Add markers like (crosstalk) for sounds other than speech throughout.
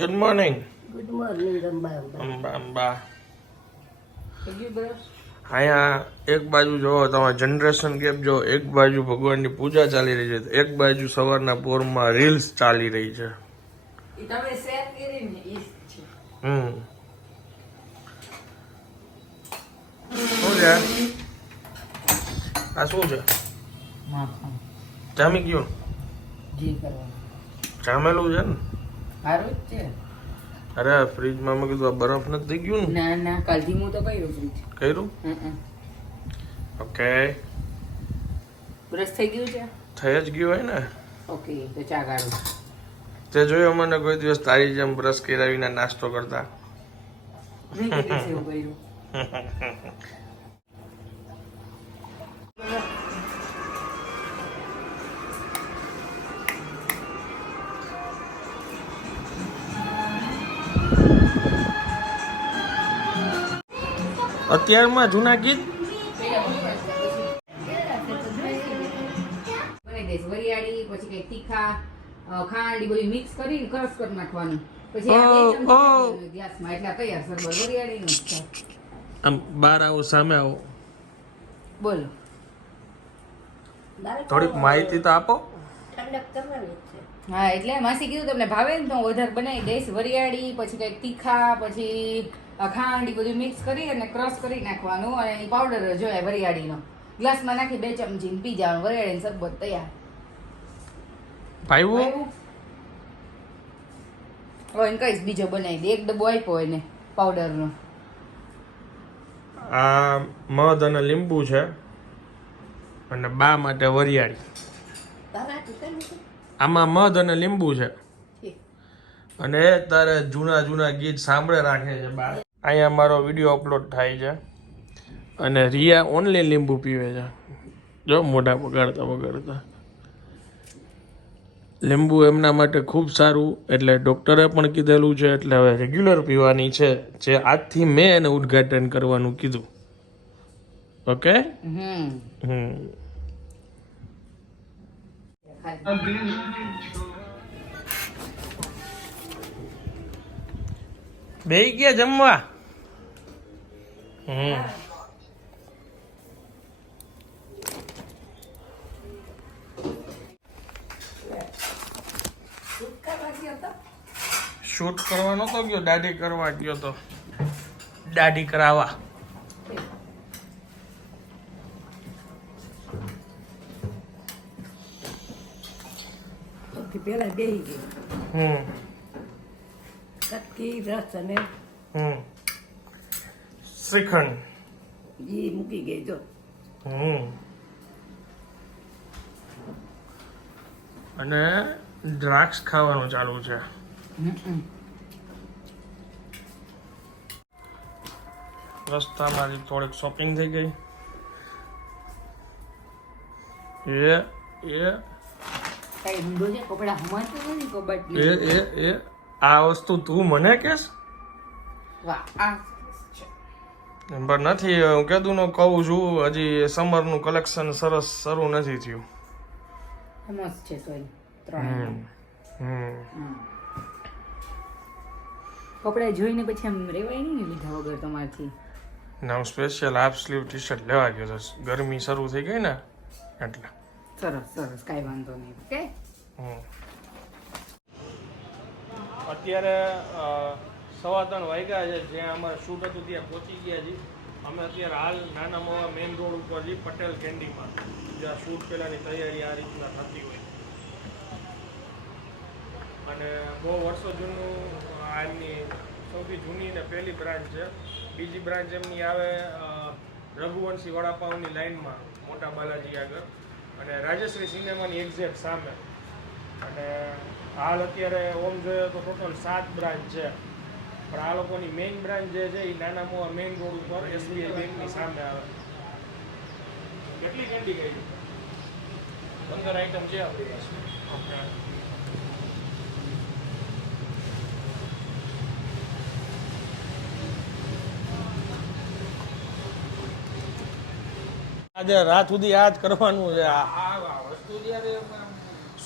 Good morning. Good morning, Amba Amba. Amba brush અહીંયા એક બાજુ જોવો તમે જનરેશન ગેપ જો એક બાજુ ભગવાનની પૂજા ચાલી રહી છે એક બાજુ સવારના પોરમાં રીલ્સ ચાલી રહી જ છે. હમ. શું છે? આ શું છે? જામી ગયું? જામેલું છે ને? સારું જ છે. અરે ફ્રીજમાં મેં કીધું આ બરફ નથી થઈ ગયું ને? ના ના કાલથી હું તો કર્યું ફ્રીજ કર્યું? ઓકે બ્રશ થઈ ગયું છે? થઈ જ ગયું હોય ને? ઓકે તો ચા કાઢું તે જોયો મને કોઈ દિવસ તારી જેમ બ્રશ કરાવીને વિના નાસ્તો કરતા. નહીં કર્યું. (laughs) અત્યારમાં જૂના ગીત બનાવી દઈશ. વરિયાળી પછી કઈ તીખા ખાંડ બધું મિક્સ કરીને ક્રશ કરી નાખવાનું. પછી ગેસમાં. એટલે તૈયાર સરબત વરિયાળીનું આમ બાર આવો સામે આવો. બોલો. થોડીક માહિતી તો આપો. હા એટલે માસી કીધું તમને ભાવે ને તો હું વધારે બનાવી દઈશ. વરિયાળી પછી કંઈક તીખા પછી ખાંડ બધું મિક્સ કરી અને ક્રશ કરી નાખવાનું અને એ પાવડર જોઈએ વરિયાળીનો. ગ્લાસમાં નાખી બે ચમચી પી જવાનું વરિયાળીનું સરબત તૈયાર. ભાઈ હવે એને કહીશ બીજો બનાવી દે. એક ડબ્બો આપ્યો એને પાવડરનો આ મધ અને લીંબુ છે અને બા માટે વરિયાળી. આમાં મધ અને લીંબુ છે. અને તારે જૂના જૂના ગીત સાંભળે રાખે છે બા. અહીંયા મારો વીડિયો અપલોડ થાય છે. અને રિયા ઓનલી લીંબુ પીવે છે. જો મોઢા બગાડતા બગાડતા. લીંબુ એમના માટે ખૂબ સારું એટલે ડૉક્ટરે પણ કીધેલું છે એટલે હવે રેગ્યુલર પીવાની છે જે આજથી મેં એને ઉદ્ઘાટન કરવાનું કીધું. Okay hmm. બે ગયા જમવા? હમ. શૂટ કરવા તો ગયો દાઢી કરવા ગયો તો. દાઢી કરાવવા. પેલા બે હમ. કટકી રસ અને હમ શ્રીખંડ ઘી મૂકી ગઈ જો હમ અને દ્રાક્ષ ખાવાનું ચાલુ છે. રસ્તા મારી થોડીક શોપિંગ થઈ ગઈ. એ એ. કઈ ઊંધો છે? કપડા હમાતું નથી એ એ એ. આ વસ્તુ તું મને કેસ પણ નથી હું કીધું નો કહું છું હજી સમરનું કલેક્શન સરસ શરૂ નથી થયું. કપડા જોઈને પછી આમ રેવાય નહીં ને લીધા વગર તમારથી? ને હું special half sleeve T shirt લેવા ગયો હતો ગરમી શરૂ થઈ ગઈ ને એટલે. સરસ સરસ કાંઈ વાંધો નહીં ઓકે? હમ. અત્યારે સવા ત્રણ વાગ્યા છે, જ્યાં અમારે શૂટ હતું ત્યાં પહોંચી ગયા છીએ. અમે અત્યારે હાલ નાના મોવા મેઇન રોડ ઉપર છીએ, પટેલ કેન્ડીમાં. જ્યાં શૂટ પહેલાંની તૈયારી આ રીતના થતી હોય. અને બહુ વર્ષો જૂનું આ એમની સૌથી જૂની ને પહેલી બ્રાન્ચ છે. બીજી બ્રાન્ચ એમની આવે રઘુવંશી વડાપાઉની લાઇનમાં મોટા બાલાજી આગળ. અને રાજશ્રી સિનેમાની એક્ઝેક્ટ સામે. અને હાલ અત્યારે ઓમ જોઈએ તો ટોટલ સાત બ્રાન્ચ છે. પણ આ લોકોની મેઇન બ્રાન્ચ જે છે એ નાના મોવા મેઇન રોડ ઉપર એસબીઆઈ બેંકની સામે આવે. કેટલી કેન્ડી ગઈ છે? પંદર આઈટમ છે આપણી પાસે. ઓકે. આજે રાત સુધી આ જ કરવાનું છે આ. વસ્તુ જ્યારે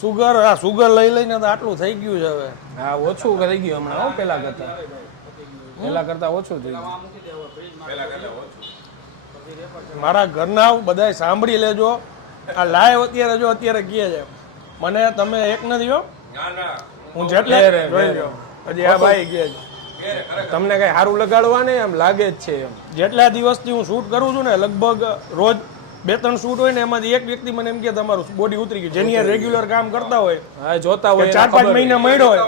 સુગર હા સુગર લઈ લઈને તો આટલું થઈ ગયું છે હવે. હા ઓછું થઈ ગયું હમણાં હો પેલા કરતા. પેલા કરતા ઓછું થઈ ગયું. મારા ઘરના બધાય સાંભળી લેજો. આ લાઈવ અત્યારે જો અત્યારે કહે છે. મને તમે એક નથી હો. હું જેટલે હજી આ ભાઈ કહે છે. તમને કઈ સારું લગાડવા નહીં એમ લાગે જ છે એમ. જેટલા દિવસથી હું શૂટ કરું છું ને લગભગ રોજ બે ત્રણ શૂટ હોય ને એમાંથી એક વ્યક્તિ મને એમ કે તમારું બોડી ઉતરી ગયું. જેની રેગ્યુલર કામ કરતા હોય હા જોતા હોય ચાર પાંચ મહિના મળ્યો હોય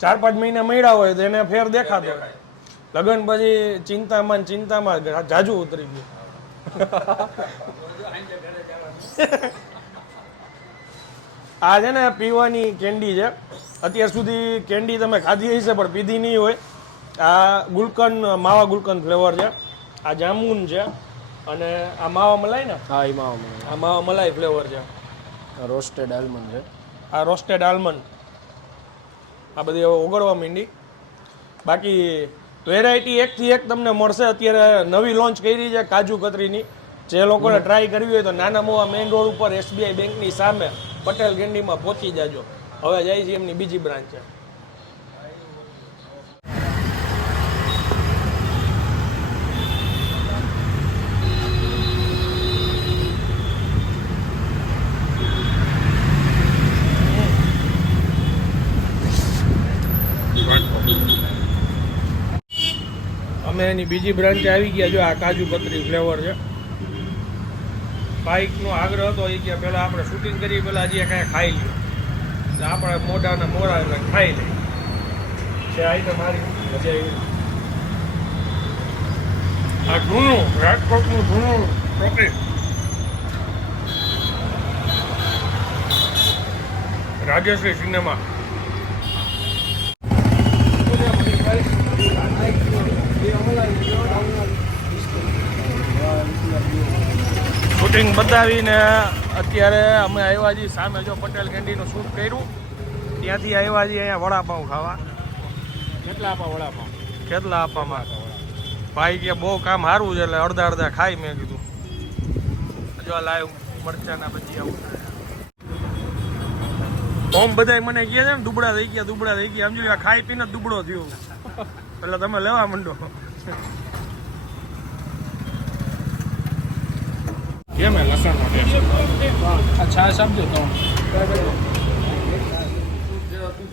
ચાર પાંચ મહિના મળ્યા હોય તો એને ફેર દેખાતો હોય. લગન પછી ચિંતામાં ચિંતામાં જાજુ ઉતરી ગયું. (laughs) આ છે ને પીવાની કેન્ડી છે. અત્યાર સુધી કેન્ડી તમે ખાધી હશે પણ પીધી નહીં હોય. આ ગુલકન માવા ગુલકન ફ્લેવર છે. આ જામુન છે. અને આ માવા મલાઈ ને? હા મલાઈ. આ માવા મલાઈ ફ્લેવર છે. રોસ્ટેડ આલમંડ છે. આ રોસ્ટેડ આલમંડ આ બધી હવે ઓગળવા માંડી. બાકી વેરાયટી એકથી એક તમને મળશે. અત્યારે નવી લોન્ચ કરી છે કાજુ કતરીની. જે લોકોને ટ્રાય કરવી હોય તો નાના મોવા મેઇન રોડ ઉપર એસબીઆઈ બેંકની સામે પટેલ ગેંડીમાં પહોંચી જાજો. હવે જાય છે એમની બીજી બ્રાન્ચ છે અમે એની બીજી બ્રાન્ચે આવી ગયા જો, આ કાજુ કતરી ફ્લેવર છે. બાઇકનો આગ્રહ હતો એ કે પહેલાં આપણે શૂટિંગ કરીએ પહેલાં હજી કાંઈ ખાઈ લઈએ એટલે આપણે મોઢાના મોરા એટલે ખાઈ લઈએ. છે આઈટમ મારી? મજા આવી આ જૂનું રાજકોટનું જૂનું ટોપિક રાજેશ્રી સિનેમા શૂટિંગ બતાવીને અત્યારે અમે આવ્યા છીએ સામે જો પટેલ કેન્ડીનું શૂટ કર્યું. ત્યાંથી આવ્યા છીએ અહીંયા વડાપાઉં ખાવા. કેટલા આપા વડાપાઉં? કેટલા આપવામાં? ભાઈ કે બહુ કામ સારું છે એટલે અડધા અડધા ખાઈ મેં કીધું. જો આ લાઈવ મરચાના બધી આવું ઓમ બધાય મને કહે છે ને દુબળા થઈ ગયા દુબળા થઈ ગયા. સમજી ખાઈ પીને દુબળો થયો. એટલે તમે લેવા માંડો. કેમ હે લસણનો ટેસ્ટ આ છાશ આપજો તો.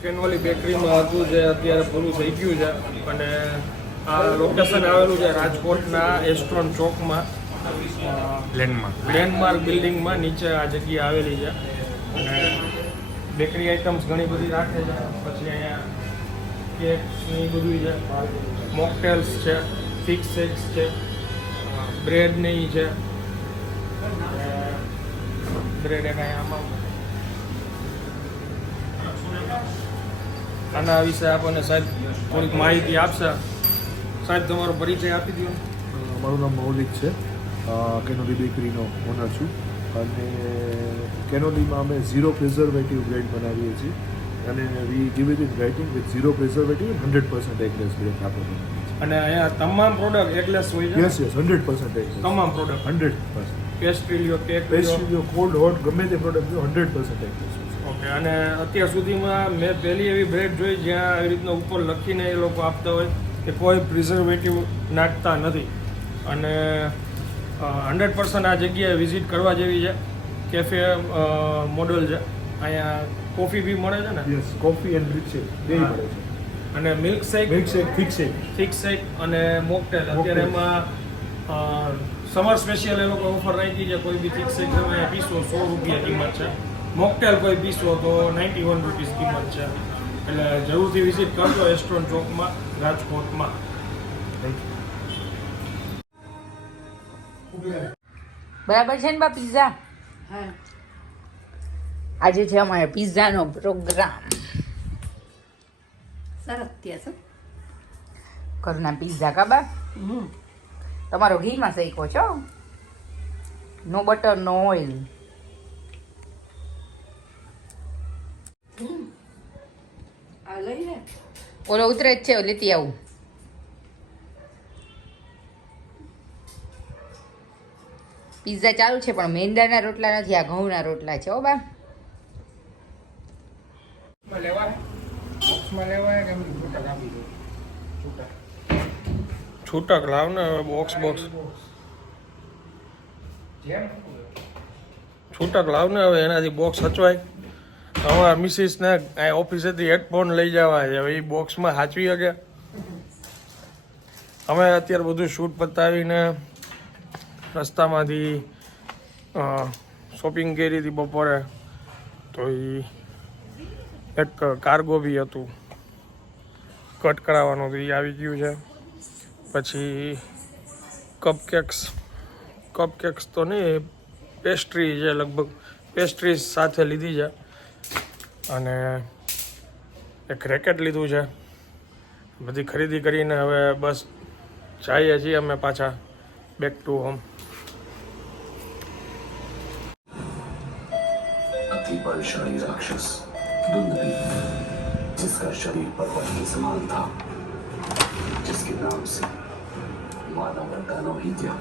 કેનવાલી બેકરીમાં હતું જે અત્યારે પૂરું થઈ ગયું છે. અને આ લોકેશન આવેલું છે રાજકોટના એસ્ટ્રોન ચોકમાં. લેન્ડમાર્ક લેન્ડમાર્ક બિલ્ડિંગમાં નીચે આ જગ્યા આવેલી છે. અને બેકરી આઇટમ્સ ઘણી બધી રાખે છે. પછી અહીંયા કેક ને એ બધું છે. મોકટેલ્સ છે ફિક્સ સેક્સ છે. બ્રેડ ને છે. આમાં? આના વિશે આપણને સાહેબ થોડીક માહિતી આપશે. સાહેબ તમારો પરિચય આપી દો મારું નામ મૌલિક છે. કેનોલી બેકરીનો ઓનર છું. અને કેનોલીમાં અમે ઝીરો પ્રિઝર્વેટિવ બ્રેડ બનાવીએ છીએ. અને we give it in writing with zero preservative hundred percent eggless bread આપણે અને અહીંયા તમામ પ્રોડક્ટ એકલેસ હોય છે યસ યસ હંડ્રેડ પર્સન્ટ તમામ પ્રોડક્ટ હંડ્રેડ પર્સન્ટ પેસ્ટ્રી લ્યો કેક લ્યો પેસ્ટ્રી લ્યો કોલ્ડ હોટ ગમે તે પ્રોડક્ટ જો હંડ્રેડ પર્સન્ટ ઓકે અને અત્યાર સુધીમાં મેં પહેલી એવી બ્રેડ જોઈ જ્યાં આવી રીતના ઉપર લખીને એ લોકો આપતા હોય કે કોઈ પ્રિઝર્વેટિવ નાખતા નથી. અને હંડ્રેડ પર્સન્ટ આ જગ્યાએ વિઝિટ કરવા જેવી છે. કેફે મોડલ છે. અહીંયા કોફી બી મળે છે ને? યસ કોફી એન્ડ મિલ્કશેક બે મળે છે. અને milk shake milkshake fix shake thick shake અને મોકટેલ અત્યારે એમાં સમર સ્પેશિયલ એ લોકો ઓફર રાખી છે કોઈ બી ફિક્સ તમે પીસો સો રૂપિયા કિંમત છે. મોકટેલ કોઈ પીસો તો નાઇન્ટી વન રૂપીસ કિંમત છે. એટલે જરૂરથી વિઝિટ કરજો એસ્ટ્રોન ચોકમાં રાજકોટમાં. બરાબર છે ને બા પિઝા હા. આજે છે અમારે પિઝાનો પ્રોગ્રામ સરસ ત્યાં છે. ઘરના પિઝા કાબા હમ. તમારો ઘીમાં શેકો છો નો બટર નો ઓઇલ. ઓલો ઉતરે જ છે લેતી આવું. પિઝા ચાલુ છે પણ મેંદાના રોટલા નથી આ ઘઉંના રોટલા છે ઓ બા. છૂટક લાવ ને બોક્સ બોક્સ છૂટક લાવ ને હવે એનાથી બોક્સ સચવાય. હવે મિસિસને આ ઓફિસેથી હેડફોન લઈ જવા હવે એ બોક્સમાં સાચવી શકે. અમે અત્યારે બધું શૂટ પતાવીને રસ્તામાંથી શોપિંગ કરી હતી બપોરે. તો એ એક કાર્ગો બી હતું. કટ કરાવવાનું હતું. એ આવી ગયું છે. પછી કપકેક્સ કપકેક્સ તો નહીં પેસ્ટ્રી છે લગભગ પેસ્ટ્રી સાથે લીધી છે અને એક રેકેટ લીધું છે બધી ખરીદી કરીને હવે બસ જઈએ છીએ અમે પાછા બેક ટુ હોમ अति बलशाली राक्षस दुंदरी जिसका शरीर पर्वत के समान था जिसके नाम से मानव और दानव ही क्या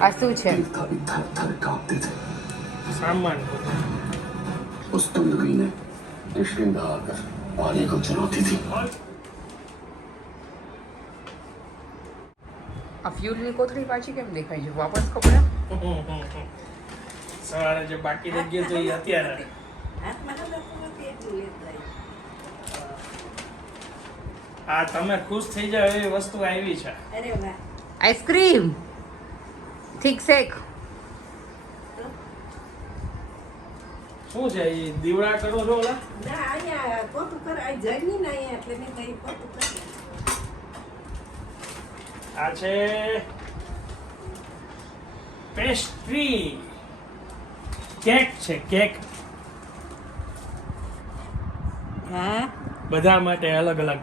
આ શું છે देवता भी थर थर कांपते थे સામાન उस दुंदरी ने निष्किंदा आकर पानी को चुनौती दी આ ફ્યુલની કોથળી પાછી કેમ દેખાય છે વાપસ કપડા સવારે જે બાકી રહી ગયું હતું એ અત્યારે હાથમાં નતું નથી એટલું લેતા આ તમે ખુશ થઈ જાવ એવી વસ્તુ આવી છે. અરે વાહ. આઈસ્ક્રીમ થીક શેક શું છે એ દીવડા કરો છો ઓલા? ના અહીંયા પોતું કર આ જમી ને અહીંયા એટલે મેં કઈ પોતું કરી આ છે પેસ્ટ્રી કેક છે કેક હા. બધા માટે અલગ અલગ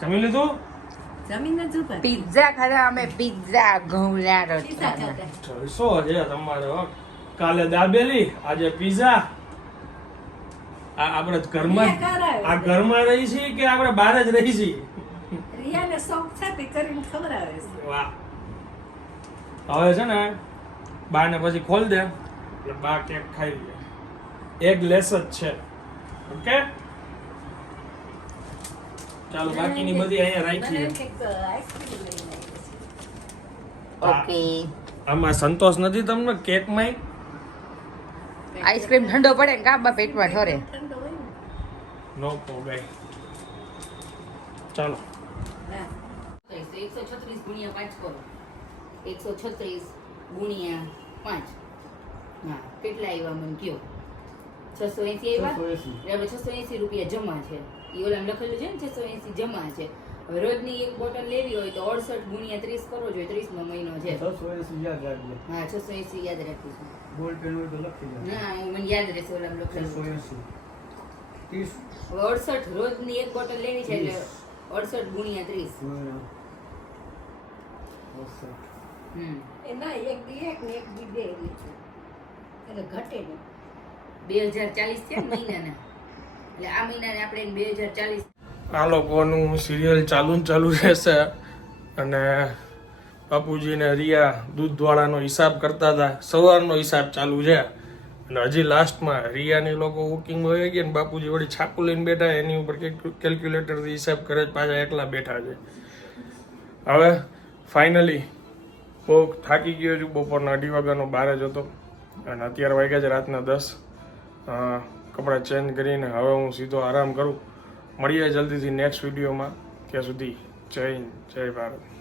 જમી લીધું? જમીન જ ઉપર. પિઝા ખાધા અમે પિઝા ઘઉંના રોટલા ખાધા. છે ને. કાલે દાબેલી આજે પીઝા આ આપણે ઘરમાં આ ઘરમાં રહી છીએ કે આપણે બહાર જ રહી છીએ? રિયાને શોખ છે તે કરીને ખવડાવે છે. વાહ. હવે છે ને બાને પછી ખોલ દે. એટલે બા કેક ખાઈ લે. એક લેસ જ છે. ઓકે? ચાલો બાકીની બધી અહીંયા છે. ઓકે આમાં સંતોષ નથી તમને કેકમાં આઈસ્ક્રીમ ઠંડો પડે ને કાબા પેટમાં ઠરે? નો. પ્રોબ્લેમ ચાલો. હા એકસો છત્રીસ ગુણ્યા પાંચ કરો. એકસો છત્રીસ ગુણ્યા પાંચ. હા કેટલા આવ્યા મને કયો? છસો એસી આવ્યા હવે છસો એસી રૂપિયા જમા છે. એ ઓલામ લખેલું છે ને છસો એસી જમા છે. હવે રોજની એક બોટલ લેવી હોય તો અડસઠ ગુણ્યા ત્રીસ કરવો જોઈએ ત્રીસ નો મહિનો છે. હા છસો એસી યાદ રાખીશું. ના હું મને યાદ રહેશે ઓલામ લખેલું. હવે અડસઠ રોજની એક બોટલ લેવી છે એટલે અડસઠ ગુણ્યા ત્રીસ. હમ. એ ના એક દી એક ને એક દી બે એટલે ઘટે નહીં. બે હજાર ચાલીસ છે ને મહિનાના. એટલે આ મહિનાને આપણે બે હજાર ચાલીસ આ લોકોનું સિરિયલ ચાલુ ચાલુ રહેશે. અને બાપુજી ને રિયા દૂધવાળાનો હિસાબ કરતા હતા. સવારનો હિસાબ ચાલુ છે. અને હજી લાસ્ટમાં રિયાની લોકો વોકિંગમાં આવી ગયા ને બાપુજી વળી છાપુ લઈને બેઠા એની ઉપર કેલ્ક્યુલેટરથી હિસાબ કરે પાછા એકલા બેઠા છે. હવે ફાઇનલી બહુ થાકી ગયો છું. બપોરના અઢી વાગ્યાનો બાર જ હતો. અને અત્યારે વાગ્યા છે રાતના દસ. કપડાં ચેન્જ કરીને હવે હું સીધો આરામ કરું. મળીએ જલ્દીથી નેક્સ્ટ વિડીયોમાં ત્યાં સુધી જય જય ભારત.